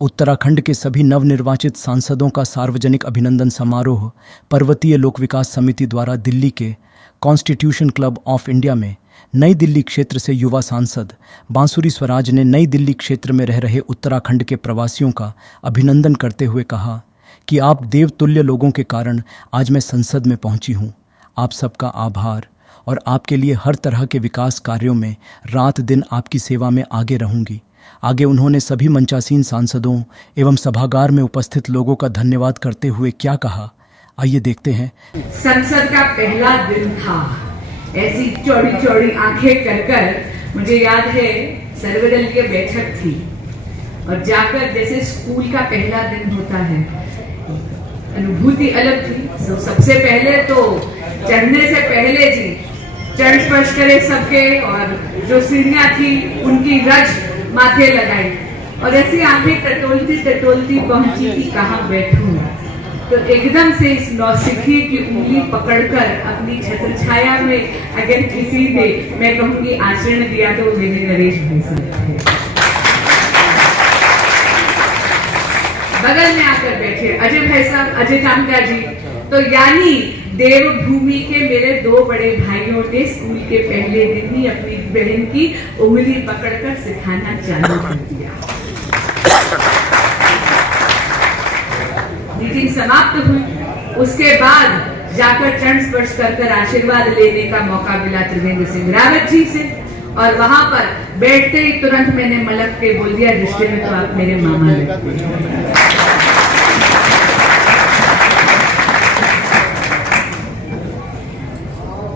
उत्तराखंड के सभी नवनिर्वाचित सांसदों का सार्वजनिक अभिनंदन समारोह पर्वतीय लोक विकास समिति द्वारा दिल्ली के कॉन्स्टिट्यूशन क्लब ऑफ इंडिया में नई दिल्ली क्षेत्र से युवा सांसद बांसुरी स्वराज ने नई दिल्ली क्षेत्र में रह रहे उत्तराखंड के प्रवासियों का अभिनंदन करते हुए कहा कि आप देवतुल्य लोगों के कारण आज मैं संसद में पहुंची हूं। आप सबका आभार और आपके लिए हर तरह के विकास कार्यों में रात दिन आपकी सेवा में आगे रहूंगी। आगे उन्होंने सभी मंचासीन सांसदों एवं सभागार में उपस्थित लोगों का धन्यवाद करते हुए क्या कहा, आइए देखते हैं। संसद का पहला दिन था, ऐसी चौड़ी चौड़ी आंखें कर मुझे याद है सर्वदलीय बैठक थी और जाकर जैसे स्कूल का पहला दिन होता है, अनुभूति अलग थी। सबसे पहले तो चढ़ने से पहले जी चरण स्पर्श करे सबके और जो सीढ़ियां थी उनकी रज माथे लगाई और ऐसी आंखें टटोलती टटोलती पहुंची कि कहाँ बैठूं। तो एकदम से इस नौसिखिए की उंगली पकड़कर अपनी छत्र छाया में अगर किसी ने मैं कहूंगी आचरण दिया तो मेरे नरेश भाई साहब थे। बगल में आकर बैठे अजय भाई साहब, अजय कामका जी। तो यानी देवभूमि के मेरे दो बड़े भाइयों ने स्कूल के पहले दिन ही अपनी बहन की उंगली पकड़कर सिखाना चालू कर दिया। मीटिंग समाप्त हुई, उसके बाद जाकर चरण स्पर्श कर आशीर्वाद लेने का मौका मिला त्रिवेंद्र सिंह रावत जी से और वहां पर बैठते ही तुरंत मैंने मलक के बोल दिया, रिश्ते में तो आप मेरे मामा लगते हैं।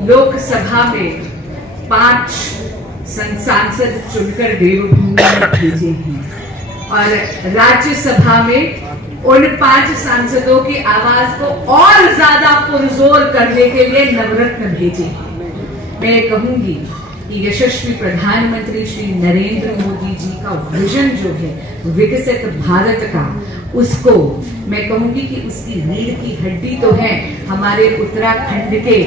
लोकसभा में 5 सांसद चुनकर देवभूमि में भेजे हैं और राज्यसभा में उन 5 सांसदों की आवाज को और ज्यादा पुरजोर करने के लिए नवरत्न भेजे हैं। मैं कहूंगी कि यशस्वी प्रधानमंत्री श्री नरेंद्र मोदी जी का विजन जो है विकसित भारत का, उसको मैं कहूंगी कि उसकी रीढ़ की हड्डी तो है हमारे उत्तराखंड के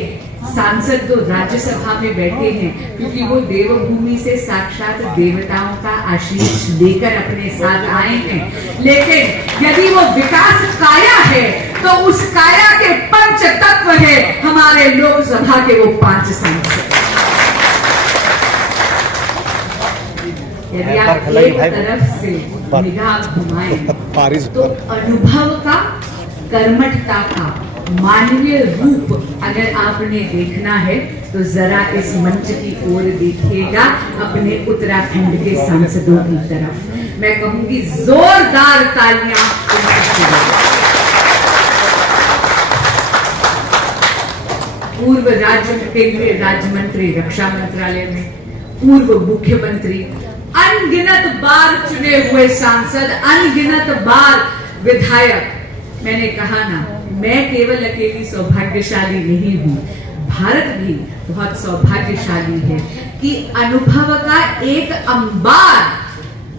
सांसद जो राज्यसभा में बैठे हैं, क्योंकि वो देवभूमि से साक्षात देवताओं का आशीष लेकर अपने साथ आए हैं। लेकिन यदि वो विकास काया है तो उस काया के पंच तत्व है हमारे लोकसभा के वो 5 सांसद। यदि आप एक तरफ से निगाह घुमाएं तो अनुभव का, कर्मठता का मानवीय रूप अगर आपने देखना है तो जरा इस मंच की ओर देखिएगा, अपने उत्तराखंड के सांसदों की तरफ। मैं कहूंगी जोरदार तालियां। पूर्व केंद्रीय राज्य मंत्री रक्षा मंत्रालय में, पूर्व मुख्यमंत्री, अनगिनत बार चुने हुए सांसद, अनगिनत बार विधायक। मैंने कहा ना, मैं केवल अकेली सौभाग्यशाली नहीं हूं, भारत भी बहुत सौभाग्यशाली है कि अनुभव का एक अंबार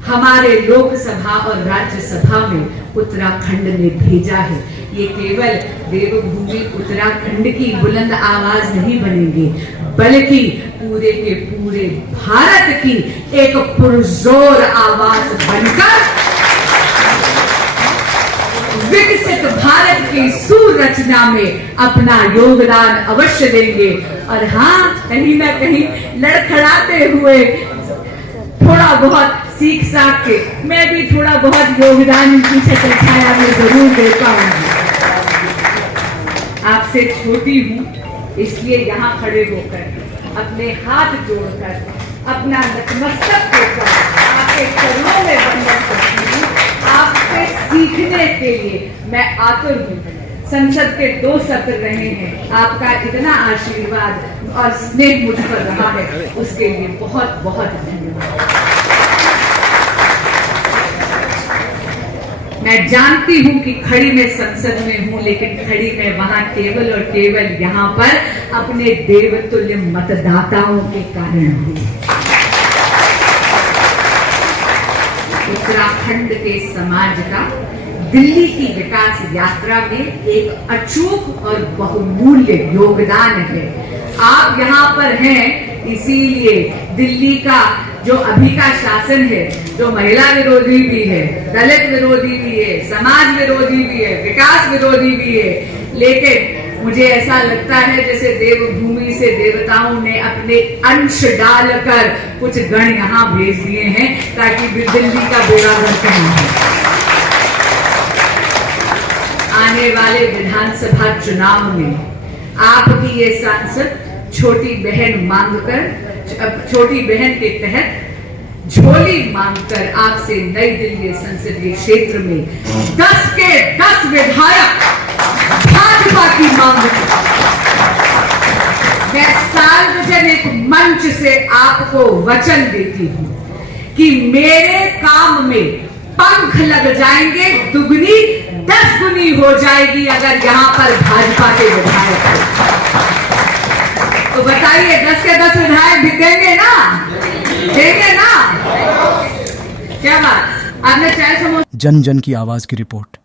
हमारे लोकसभा और राज्यसभा में उत्तराखंड ने भेजा है। ये केवल देवभूमि उत्तराखंड की बुलंद आवाज नहीं बनेंगे, बल्कि पूरे के पूरे भारत की एक पुरजोर आवाज बनकर विकसित भारत की सुरचना में अपना योगदान अवश्य देंगे। और हाँ, कहीं ना कहीं लड़खड़ाते हुए थोड़ा बहुत सीख साख के मैं भी थोड़ा बहुत योगदान इनकी छत्र छाया में जरूर दे पाऊंगी। आपसे छोटी हूं इसलिए यहाँ खड़े होकर अपने हाथ जोड़कर अपना नतमस्तक होकर आपके चरणों में वंदन करती हूँ। आपसे सीखने के लिए मैं आतुर हूँ। संसद के 2 सत्र रहे हैं, आपका इतना आशीर्वाद और स्नेह मुझ पर रहा है, उसके लिए बहुत बहुत धन्यवाद। मैं जानती हूँ कि खड़ी मैं संसद में हूँ, लेकिन खड़ी मैं वहां केवल और केवल यहाँ पर अपने देवतुल्य मतदाताओं के कारण हूँ। उत्तराखंड के समाज का दिल्ली की विकास यात्रा में एक अचूक और बहुमूल्य योगदान है। आप यहाँ पर हैं इसीलिए दिल्ली का जो अभी का शासन है, जो महिला विरोधी भी है, दलित विरोधी भी है, समाज विरोधी भी है, विकास विरोधी भी है, लेकिन मुझे ऐसा लगता है जैसे देवभूमि से देवताओं ने अपने अंश डालकर कुछ गण यहाँ भेज दिए हैं ताकि दिल्ली का बेड़ा गर्क नहीं हो। आने वाले विधानसभा चुनाव में आपकी ये सांसद छोटी बहन के तहत झोली मांगकर आपसे नई दिल्ली संसदीय क्षेत्र में 10 के 10 विधायक भाजपा की मांग है। मैं सार्वजनिक मंच से आपको वचन देती हूं कि मेरे काम में पंख लग जाएंगे, दुगनी 10 गुनी हो जाएगी अगर यहां पर भाजपा के विधायक हो। तो बताइए 10 के 10 विधायक भी देंगे ना? देंगे ना? क्या बात, आपने चाय समोसा। जन जन की आवाज की रिपोर्ट।